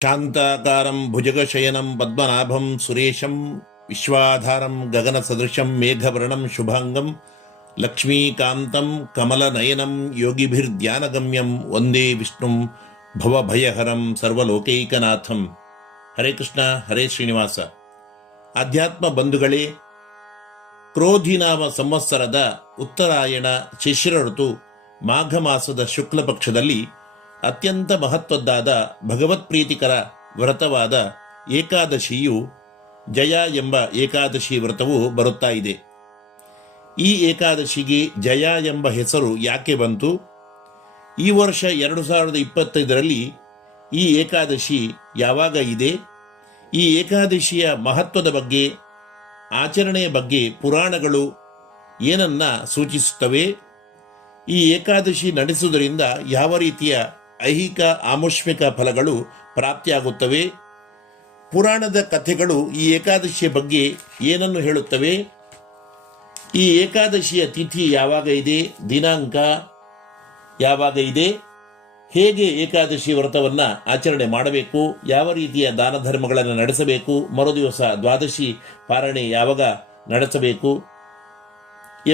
ಶಾಂತಾಕಾರಂ ಭುಜಗಶಯನಂ ಪದ್ಮನಾಭಂ ಸುರೇಶಂ ವಿಶ್ವಾಧಾರಂ ಗಗನಸದೃಶಂ ಮೇಘವರ್ಣಂ ಶುಭಾಂಗಂ ಲಕ್ಷ್ಮೀಕಾಂತಂ ಕಮಲನಯನಂ ಯೋಗಿಭಿರ್ಧ್ಯಾನಗಮ್ಯಂ ವಂದೇ ವಿಷ್ಣುಂ ಭವಭಯಹರಂ ಸರ್ವಲೋಕೈಕನಾಥಂ. ಹರೇ ಕೃಷ್ಣ, ಹರೇ ಶ್ರೀನಿವಾಸ. ಅಧ್ಯಾತ್ಮ ಬಂಧುಗಳೇ, ಕ್ರೋಧಿನಾಮ ಸಂವತ್ಸರದ ಉತ್ತರಾಯಣ ಶಿಶಿರ ಋತು ಮಾಘ ಮಾಸದ ಶುಕ್ಲ ಪಕ್ಷದಲ್ಲಿ ಅತ್ಯಂತ ಮಹತ್ವದ್ದಾದ ಭಗವತ್ಪ್ರೀತಿಕರ ವ್ರತವಾದ ಏಕಾದಶಿಯು ಜಯ ಎಂಬ ಏಕಾದಶಿ ವ್ರತವು ಬರುತ್ತಾ ಇದೆ. ಈ ಏಕಾದಶಿಗೆ ಜಯ ಎಂಬ ಹೆಸರು ಯಾಕೆ ಬಂತು? ಈ ವರ್ಷ 2025ರಲ್ಲಿ ಈ ಏಕಾದಶಿ ಯಾವಾಗ ಇದೆ? ಈ ಏಕಾದಶಿಯ ಮಹತ್ವದ ಬಗ್ಗೆ, ಆಚರಣೆಯ ಬಗ್ಗೆ ಪುರಾಣಗಳು ಏನನ್ನ ಸೂಚಿಸುತ್ತವೆ? ಈ ಏಕಾದಶಿ ನಡೆಸುವುದರಿಂದ ಯಾವ ರೀತಿಯ ಐಹಿಕ ಆಮುಷ್ಮಿಕ ಫಲಗಳು ಪ್ರಾಪ್ತಿಯಾಗುತ್ತವೆ? ಪುರಾಣದ ಕಥೆಗಳು ಈ ಏಕಾದಶಿಯ ಬಗ್ಗೆ ಏನನ್ನು ಹೇಳುತ್ತವೆ? ಈ ಏಕಾದಶಿಯ ತಿಥಿ ಯಾವಾಗ ಇದೆ? ದಿನಾಂಕ ಯಾವಾಗ ಇದೆ? ಹೇಗೆ ಏಕಾದಶಿ ವ್ರತವನ್ನು ಆಚರಣೆ ಮಾಡಬೇಕು? ಯಾವ ರೀತಿಯ ದಾನ ಧರ್ಮಗಳನ್ನು ನಡೆಸಬೇಕು? ಮರುದಿವಸ ದ್ವಾದಶಿ ಪಾರಣೆ ಯಾವಾಗ ನಡೆಸಬೇಕು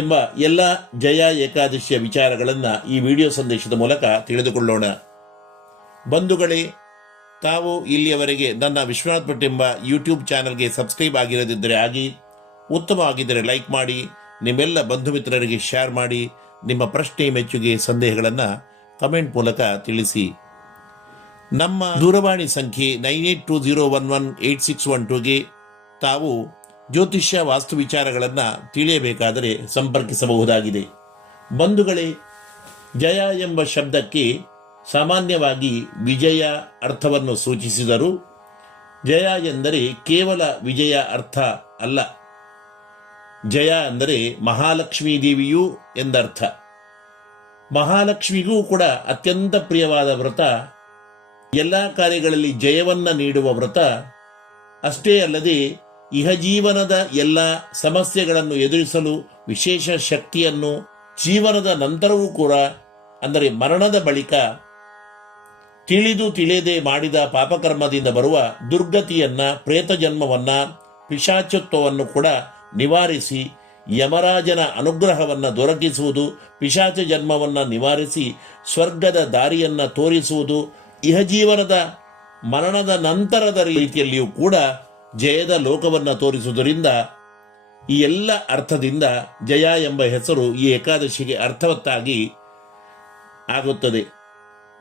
ಎಂಬ ಎಲ್ಲ ಜಯ ಏಕಾದಶಿಯ ವಿಚಾರಗಳನ್ನು ಈ ವಿಡಿಯೋ ಸಂದೇಶದ ಮೂಲಕ ತಿಳಿದುಕೊಳ್ಳೋಣ. ಬಂಧುಗಳೇ, ತಾವು ಇಲ್ಲಿಯವರೆಗೆ ನನ್ನ ವಿಶ್ವನಾಥ್ ಭಟ್ ಎಂಬ ಯೂಟ್ಯೂಬ್ ಚಾನಲ್ಗೆ ಸಬ್ಸ್ಕ್ರೈಬ್ ಆಗಿರದಿದ್ದರೆ ಆಗಿ, ಉತ್ತಮವಾಗಿದ್ದರೆ ಲೈಕ್ ಮಾಡಿ, ನಿಮ್ಮೆಲ್ಲ ಬಂಧು ಮಿತ್ರರಿಗೆ ಶೇರ್ ಮಾಡಿ, ನಿಮ್ಮ ಪ್ರಶ್ನೆ ಮೆಚ್ಚುಗೆ ಸಂದೇಹಗಳನ್ನು ಕಮೆಂಟ್ ಮೂಲಕ ತಿಳಿಸಿ. ನಮ್ಮ ದೂರವಾಣಿ ಸಂಖ್ಯೆ 9820118612ಗೆ ತಾವು ಜ್ಯೋತಿಷ್ಯ ವಾಸ್ತು ವಿಚಾರಗಳನ್ನು ತಿಳಿಯಬೇಕಾದರೆ ಸಂಪರ್ಕಿಸಬಹುದಾಗಿದೆ. ಬಂಧುಗಳೇ, ಜಯ ಎಂಬ ಶಬ್ದಕ್ಕೆ ಸಾಮಾನ್ಯವಾಗಿ ವಿಜಯ ಅರ್ಥವನ್ನು ಸೂಚಿಸಿದರು. ಜಯ ಎಂದರೆ ಕೇವಲ ವಿಜಯ ಅರ್ಥ ಅಲ್ಲ. ಜಯ ಅಂದರೆ ಮಹಾಲಕ್ಷ್ಮೀ ದೇವಿಯು ಎಂದರ್ಥ. ಮಹಾಲಕ್ಷ್ಮಿಗೂ ಕೂಡ ಅತ್ಯಂತ ಪ್ರಿಯವಾದ ವ್ರತ, ಎಲ್ಲ ಕಾರ್ಯಗಳಲ್ಲಿ ಜಯವನ್ನ ನೀಡುವ ವ್ರತ. ಅಷ್ಟೇ ಅಲ್ಲದೆ ಇಹಜೀವನದ ಎಲ್ಲ ಸಮಸ್ಯೆಗಳನ್ನು ಎದುರಿಸಲು ವಿಶೇಷ ಶಕ್ತಿಯನ್ನು, ಜೀವನದ ನಂತರವೂ ಕೂಡ ಅಂದರೆ ಮರಣದ ಬಳಿಕ ತಿಳಿದು ತಿಳಿಯದೆ ಮಾಡಿದ ಪಾಪಕರ್ಮದಿಂದ ಬರುವ ದುರ್ಗತಿಯನ್ನ, ಪ್ರೇತ ಜನ್ಮವನ್ನ, ಪಿಶಾಚತ್ವವನ್ನು ಕೂಡ ನಿವಾರಿಸಿ ಯಮರಾಜನ ಅನುಗ್ರಹವನ್ನು ದೊರಕಿಸುವುದು, ಪಿಶಾಚ ಜನ್ಮವನ್ನು ನಿವಾರಿಸಿ ಸ್ವರ್ಗದ ದಾರಿಯನ್ನ ತೋರಿಸುವುದು, ಇಹಜೀವನದ ಮರಣದ ನಂತರದ ರೀತಿಯಲ್ಲಿಯೂ ಕೂಡ ಜಯದ ಲೋಕವನ್ನು ತೋರಿಸುವುದರಿಂದ ಈ ಎಲ್ಲ ಅರ್ಥದಿಂದ ಜಯ ಎಂಬ ಹೆಸರು ಈ ಏಕಾದಶಿಗೆ ಅರ್ಥವತ್ತಾಗಿ ಆಗುತ್ತದೆ.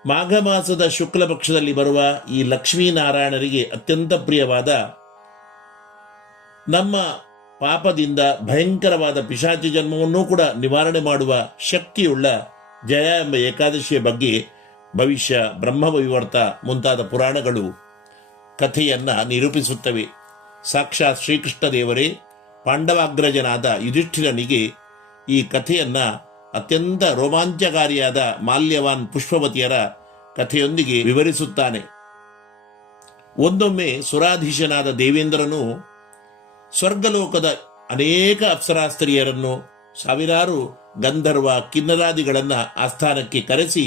ಮಾಘ ಮಾಸದ ಶುಕ್ಲ ಪಕ್ಷದಲ್ಲಿ ಬರುವ ಈ ಲಕ್ಷ್ಮೀನಾರಾಯಣರಿಗೆ ಅತ್ಯಂತ ಪ್ರಿಯವಾದ, ನಮ್ಮ ಪಾಪದಿಂದ ಭಯಂಕರವಾದ ಪಿಶಾಚಿ ಜನ್ಮವನ್ನೂ ಕೂಡ ನಿವಾರಣೆ ಮಾಡುವ ಶಕ್ತಿಯುಳ್ಳ ಜಯ ಎಂಬ ಏಕಾದಶಿಯ ಬಗ್ಗೆ ಭವಿಷ್ಯ, ಬ್ರಹ್ಮವೈವರ್ತ ಮುಂತಾದ ಪುರಾಣಗಳು ಕಥೆಯನ್ನ ನಿರೂಪಿಸುತ್ತವೆ. ಸಾಕ್ಷಾತ್ ಶ್ರೀಕೃಷ್ಣ ದೇವರೇ ಪಾಂಡವಾಗ್ರಜನಾದ ಯುಧಿಷ್ಠಿರನಿಗೆ ಈ ಕಥೆಯನ್ನ ಅತ್ಯಂತ ರೋಮಾಂಚಕಾರಿಯಾದ ಮಾಲ್ಯವಾನ್ ಪುಷ್ಪವತಿಯರ ಕಥೆಯೊಂದಿಗೆ ವಿವರಿಸುತ್ತಾನೆ. ಒಂದೊಮ್ಮೆ ಸುರಾಧೀಶನಾದ ದೇವೇಂದ್ರನು ಸ್ವರ್ಗಲೋಕದ ಅನೇಕ ಅಪ್ಸರಾಸ್ತ್ರೀಯರನ್ನು, ಸಾವಿರಾರು ಗಂಧರ್ವ ಕಿನ್ನರಾದಿಗಳನ್ನು ಆಸ್ಥಾನಕ್ಕೆ ಕರೆಸಿ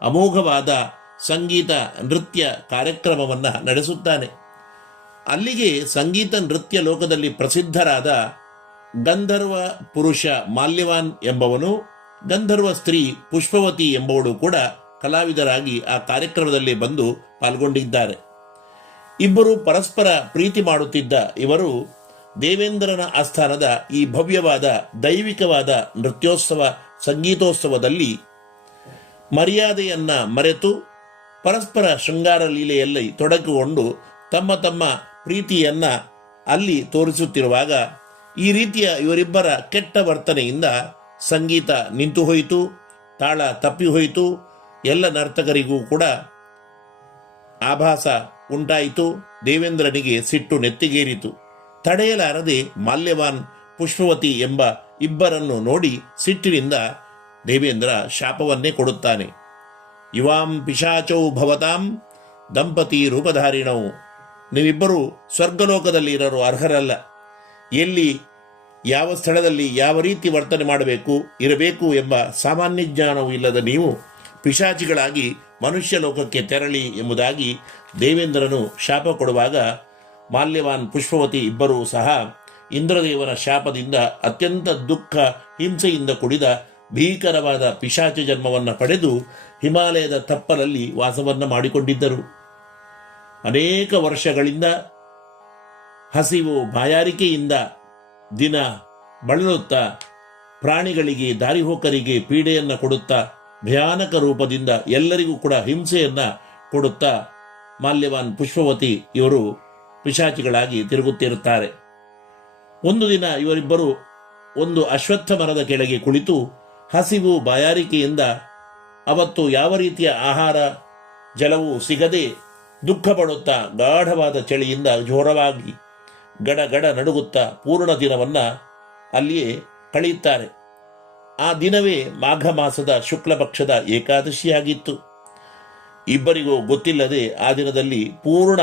ಅಮೋಘವಾದ ಸಂಗೀತ ನೃತ್ಯ ಕಾರ್ಯಕ್ರಮವನ್ನು ನಡೆಸುತ್ತಾನೆ. ಅಲ್ಲಿಗೆ ಸಂಗೀತ ನೃತ್ಯ ಲೋಕದಲ್ಲಿ ಪ್ರಸಿದ್ಧರಾದ ಗಂಧರ್ವ ಪುರುಷ ಮಾಲ್ಯವಾನ್ ಎಂಬವನು, ಗಂಧರ್ವ ಸ್ತ್ರೀ ಪುಷ್ಪವತಿ ಎಂಬವಳು ಕೂಡ ಕಲಾವಿದರಾಗಿ ಆ ಕಾರ್ಯಕ್ರಮದಲ್ಲಿ ಬಂದು ಪಾಲ್ಗೊಂಡಿದ್ದಾರೆ. ಇಬ್ಬರು ಪರಸ್ಪರ ಪ್ರೀತಿ ಮಾಡುತ್ತಿದ್ದ ಇವರು ದೇವೇಂದ್ರನ ಆಸ್ಥಾನದ ಈ ಭವ್ಯವಾದ ದೈವಿಕವಾದ ನೃತ್ಯೋತ್ಸವ, ಸಂಗೀತೋತ್ಸವದಲ್ಲಿ ಮರ್ಯಾದೆಯನ್ನ ಮರೆತು ಪರಸ್ಪರ ಶೃಂಗಾರ ಲೀಲೆಯಲ್ಲಿ ತೊಡಗಿಕೊಂಡು ತಮ್ಮ ತಮ್ಮ ಪ್ರೀತಿಯನ್ನ ಅಲ್ಲಿ ತೋರಿಸುತ್ತಿರುವಾಗ ಈ ರೀತಿಯ ಇವರಿಬ್ಬರ ಕೆಟ್ಟ ವರ್ತನೆಯಿಂದ ಸಂಗೀತ ನಿಂತು ಹೋಯಿತು, ತಾಳ ತಪ್ಪಿ ಹೋಯಿತು. ಎಲ್ಲ ನರ್ತಕರಿಗೂ ಕೂಡ ಆಭಾಸ ಉಂಟಾಯಿತು. ದೇವೇಂದ್ರನಿಗೆ ಸಿಟ್ಟು ನೆತ್ತಿಗೇರಿತು. ತಡೆಯಲಾರದೆ ಮಾಲ್ಯವಾನ್, ಪುಷ್ಪವತಿ ಎಂಬ ಇಬ್ಬರನ್ನು ನೋಡಿ ಸಿಟ್ಟಿನಿಂದ ದೇವೇಂದ್ರ ಶಾಪವನ್ನೇ ಕೊಡುತ್ತಾನೆ. ಯುವಾಂ ಪಿಶಾಚೌ ಭವತಾಂ ದಂಪತಿ ರೂಪಧಾರಿಣವು, ನೀವಿಬ್ಬರು ಸ್ವರ್ಗಲೋಕದಲ್ಲಿ ಇರಲು ಅರ್ಹರಲ್ಲ. ಎಲ್ಲಿ, ಯಾವ ಸ್ಥಳದಲ್ಲಿ ಯಾವ ರೀತಿ ವರ್ತನೆ ಮಾಡಬೇಕು, ಇರಬೇಕು ಎಂಬ ಸಾಮಾನ್ಯ ಜ್ಞಾನವೂ ಇಲ್ಲದ ನೀವು ಪಿಶಾಚಿಗಳಾಗಿ ಮನುಷ್ಯ ಲೋಕಕ್ಕೆ ತೆರಳಿ ಎಂಬುದಾಗಿ ದೇವೇಂದ್ರನು ಶಾಪ ಕೊಡುವಾಗ ಮಾಲ್ಯವಾನ್ ಪುಷ್ಪವತಿ ಇಬ್ಬರೂ ಸಹ ಇಂದ್ರದೇವನ ಶಾಪದಿಂದ ಅತ್ಯಂತ ದುಃಖ ಹಿಂಸೆಯಿಂದ ಕೂಡಿದ ಭೀಕರವಾದ ಪಿಶಾಚ ಜನ್ಮವನ್ನು ಪಡೆದು ಹಿಮಾಲಯದ ತಪ್ಪಲಲ್ಲಿ ವಾಸವನ್ನು ಮಾಡಿಕೊಂಡಿದ್ದರು. ಅನೇಕ ವರ್ಷಗಳಿಂದ ಹಸಿವು ಬಾಯಾರಿಕೆಯಿಂದ ದಿನ ಬಳಲುತ್ತಾ ಪ್ರಾಣಿಗಳಿಗೆ ದಾರಿಹೋಕರಿಗೆ ಪೀಡೆಯನ್ನು ಕೊಡುತ್ತಾ ಭಯಾನಕ ರೂಪದಿಂದ ಎಲ್ಲರಿಗೂ ಕೂಡ ಹಿಂಸೆಯನ್ನು ಕೊಡುತ್ತಾ ಮಾಲ್ಯವಾನ್ ಪುಷ್ಪವತಿ ಇವರು ಪಿಶಾಚಿಗಳಾಗಿ ತಿರುಗುತ್ತಿರುತ್ತಾರೆ. ಒಂದು ದಿನ ಇವರಿಬ್ಬರು ಒಂದು ಅಶ್ವತ್ಥ ಮರದ ಕೆಳಗೆ ಕುಳಿತು ಹಸಿವು ಬಾಯಾರಿಕೆಯಿಂದ ಅವತ್ತು ಯಾವ ರೀತಿಯ ಆಹಾರ ಜಲವೂ ಸಿಗದೆ ದುಃಖ ಪಡುತ್ತಾ ಗಾಢವಾದ ಚಳಿಯಿಂದ ಜೋರವಾಗಿ ಗಡ ನಡುಗುತ್ತಾ ಪೂರ್ಣ ದಿನವನ್ನು ಅಲ್ಲಿಯೇ ಕಳೆಯುತ್ತಾರೆ. ಆ ದಿನವೇ ಮಾಘ ಮಾಸದ ಶುಕ್ಲ ಪಕ್ಷದ ಏಕಾದಶಿಯಾಗಿತ್ತು. ಇಬ್ಬರಿಗೂ ಗೊತ್ತಿಲ್ಲದೆ ಆ ದಿನದಲ್ಲಿ ಪೂರ್ಣ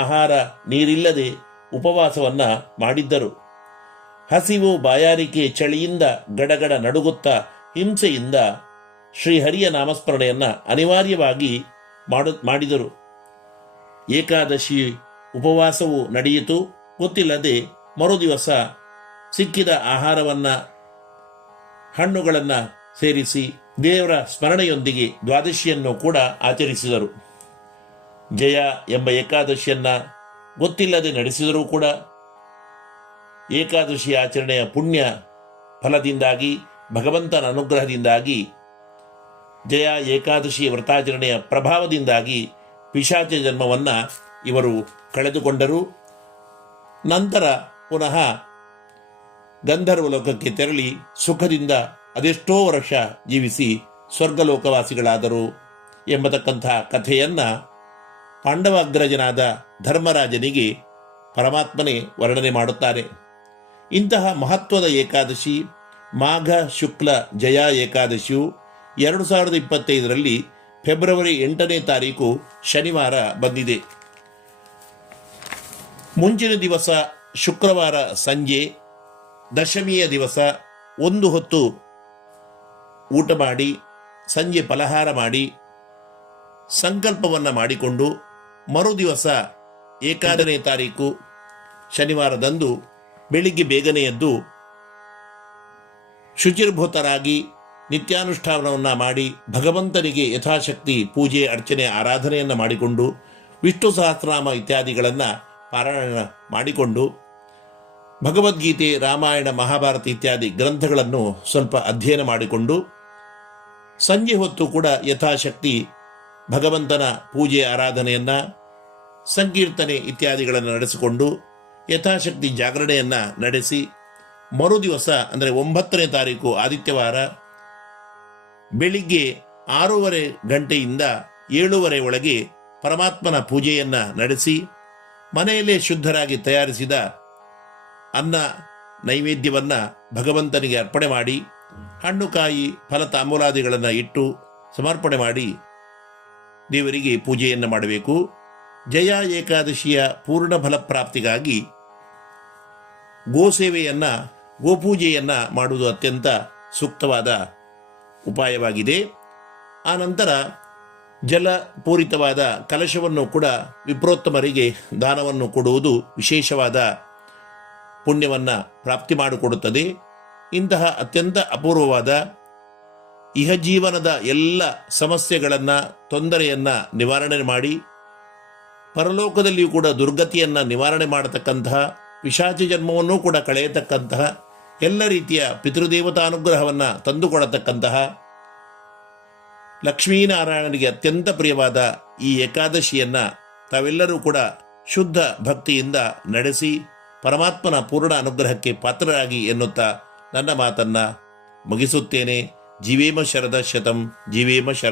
ಆಹಾರ ನೀರಿಲ್ಲದೆ ಉಪವಾಸವನ್ನು ಮಾಡಿದ್ದರು. ಹಸಿವು ಬಾಯಾರಿಕೆ ಚಳಿಯಿಂದ ಗಡಗಡ ನಡುಗುತ್ತಾ ಹಿಂಸೆಯಿಂದ ಶ್ರೀಹರಿಯ ನಾಮಸ್ಮರಣೆಯನ್ನು ಅನಿವಾರ್ಯವಾಗಿ ಮಾಡಿದರು. ಏಕಾದಶಿ ಉಪವಾಸವು ನಡೆಯಿತು. ಗೊತ್ತಿಲ್ಲದೆ ಮರುದಿವಸ ಸಿಕ್ಕಿದ ಆಹಾರವನ್ನು ಹಣ್ಣುಗಳನ್ನು ಸೇರಿಸಿ ದೇವರ ಸ್ಮರಣೆಯೊಂದಿಗೆ ದ್ವಾದಶಿಯನ್ನು ಕೂಡ ಆಚರಿಸಿದರು. ಜಯ ಎಂಬ ಏಕಾದಶಿಯನ್ನು ಗೊತ್ತಿಲ್ಲದೆ ನಡೆಸಿದರೂ ಕೂಡ ಏಕಾದಶಿ ಆಚರಣೆಯ ಪುಣ್ಯ ಫಲದಿಂದಾಗಿ ಭಗವಂತನ ಅನುಗ್ರಹದಿಂದಾಗಿ ಜಯ ಏಕಾದಶಿ ವ್ರತಾಚರಣೆಯ ಪ್ರಭಾವದಿಂದಾಗಿ ಪಿಶಾಚ ಜನ್ಮವನ್ನು ಇವರು ಕಳೆದುಕೊಂಡರು. ನಂತರ ಪುನಃ ಗಂಧರ್ವ ಲೋಕಕ್ಕೆ ತೆರಳಿ ಸುಖದಿಂದ ಅದೆಷ್ಟೋ ವರ್ಷ ಜೀವಿಸಿ ಸ್ವರ್ಗಲೋಕವಾಸಿಗಳಾದರು ಎಂಬತಕ್ಕಂತಹ ಕಥೆಯನ್ನು ಪಾಂಡವಾಗ್ರಜನಾದ ಧರ್ಮರಾಜನಿಗೆ ಪರಮಾತ್ಮನೇ ವರ್ಣನೆ ಮಾಡುತ್ತಾರೆ. ಇಂತಹ ಮಹತ್ವದ ಏಕಾದಶಿ ಮಾಘ ಶುಕ್ಲ ಜಯ ಏಕಾದಶಿಯು 2025ರಲ್ಲಿ ಫೆಬ್ರವರಿ 8ನೇ ತಾರೀಕು ಶನಿವಾರ ಬಂದಿದೆ. ಮುಂಚಿನ ದಿವಸ ಶುಕ್ರವಾರ ಸಂಜೆ ದಶಮಿಯ ದಿವಸ ಒಂದು ಹೊತ್ತು ಊಟ ಮಾಡಿ ಸಂಜೆ ಫಲಹಾರ ಮಾಡಿ ಸಂಕಲ್ಪವನ್ನು ಮಾಡಿಕೊಂಡು ಮರುದಿವಸ 1ನೇ ತಾರೀಕು ಶನಿವಾರದಂದು ಬೆಳಿಗ್ಗೆ ಬೇಗನೆ ಎದ್ದು ಶುಚಿರ್ಭೂತರಾಗಿ ನಿತ್ಯಾನುಷ್ಠಾನವನ್ನು ಮಾಡಿ ಭಗವಂತನಿಗೆ ಯಥಾಶಕ್ತಿ ಪೂಜೆ ಅರ್ಚನೆ ಆರಾಧನೆಯನ್ನು ಮಾಡಿಕೊಂಡು ವಿಷ್ಣು ಸಹಸ್ರನಾಮ ಇತ್ಯಾದಿಗಳನ್ನು ಪಾರಾಯಣ ಮಾಡಿಕೊಂಡು ಭಗವದ್ಗೀತೆ ರಾಮಾಯಣ ಮಹಾಭಾರತ ಇತ್ಯಾದಿ ಗ್ರಂಥಗಳನ್ನು ಸ್ವಲ್ಪ ಅಧ್ಯಯನ ಮಾಡಿಕೊಂಡು ಸಂಜೆ ಹೊತ್ತು ಕೂಡ ಯಥಾಶಕ್ತಿ ಭಗವಂತನ ಪೂಜೆ ಆರಾಧನೆಯನ್ನು ಸಂಕೀರ್ತನೆ ಇತ್ಯಾದಿಗಳನ್ನು ನಡೆಸಿಕೊಂಡು ಯಥಾಶಕ್ತಿ ಜಾಗರಣೆಯನ್ನು ನಡೆಸಿ ಮರುದಿವಸ ಅಂದರೆ 9ನೇ ತಾರೀಕು ಆದಿತ್ಯವಾರ ಬೆಳಿಗ್ಗೆ 6:30 ಗಂಟೆಯಿಂದ 7:30 ಒಳಗೆ ಪರಮಾತ್ಮನ ಪೂಜೆಯನ್ನು ನಡೆಸಿ ಮನೆಯಲ್ಲೇ ಶುದ್ಧರಾಗಿ ತಯಾರಿಸಿದ ಅನ್ನ ನೈವೇದ್ಯವನ್ನು ಭಗವಂತನಿಗೆ ಅರ್ಪಣೆ ಮಾಡಿ ಹಣ್ಣು ಕಾಯಿ ಫಲ ತಾಂಬೂಲಾದಿಗಳನ್ನು ಇಟ್ಟು ಸಮರ್ಪಣೆ ಮಾಡಿ ದೇವರಿಗೆ ಪೂಜೆಯನ್ನು ಮಾಡಬೇಕು. ಜಯ ಏಕಾದಶಿಯ ಪೂರ್ಣ ಫಲಪ್ರಾಪ್ತಿಗಾಗಿ ಗೋಸೇವೆಯನ್ನು ಗೋಪೂಜೆಯನ್ನು ಮಾಡುವುದು ಅತ್ಯಂತ ಸೂಕ್ತವಾದ ಉಪಾಯವಾಗಿದೆ. ಆ ನಂತರ ಜಲಪೂರಿತವಾದ ಕಲಶವನ್ನು ಕೂಡ ವಿಪ್ರೋತ್ತಮರಿಗೆ ದಾನವನ್ನು ಕೊಡುವುದು ವಿಶೇಷವಾದ ಪುಣ್ಯವನ್ನು ಪ್ರಾಪ್ತಿ ಮಾಡಿಕೊಡುತ್ತದೆ. ಇಂತಹ ಅತ್ಯಂತ ಅಪೂರ್ವವಾದ ಇಹಜೀವನದ ಎಲ್ಲ ಸಮಸ್ಯೆಗಳನ್ನು ತೊಂದರೆಯನ್ನು ನಿವಾರಣೆ ಮಾಡಿ ಪರಲೋಕದಲ್ಲಿಯೂ ಕೂಡ ದುರ್ಗತಿಯನ್ನು ನಿವಾರಣೆ ಮಾಡತಕ್ಕಂತಹ ಪಿಶಾಚ ಜನ್ಮವನ್ನೂ ಕೂಡ ಕಳೆಯತಕ್ಕಂತಹ ಎಲ್ಲ ರೀತಿಯ ಪಿತೃದೇವತಾನುಗ್ರಹವನ್ನು ತಂದುಕೊಡತಕ್ಕಂತಹ ಲಕ್ಷ್ಮೀನಾರಾಯಣನಿಗೆ ಅತ್ಯಂತ ಪ್ರಿಯವಾದ ಈ ಏಕಾದಶಿಯನ್ನು ತಾವೆಲ್ಲರೂ ಕೂಡ ಶುದ್ಧ ಭಕ್ತಿಯಿಂದ ನಡೆಸಿ ಪರಮಾತ್ಮನ ಪೂರ್ಣ ಅನುಗ್ರಹಕ್ಕೆ ಪಾತ್ರರಾಗಿ ಎನ್ನುತ್ತಾ ನನ್ನ ಮಾತನ್ನು ಮುಗಿಸುತ್ತೇನೆ. ಜೀವೇಮ ಶರದ ಶತಂ ಜೀವೇಮ ಶರ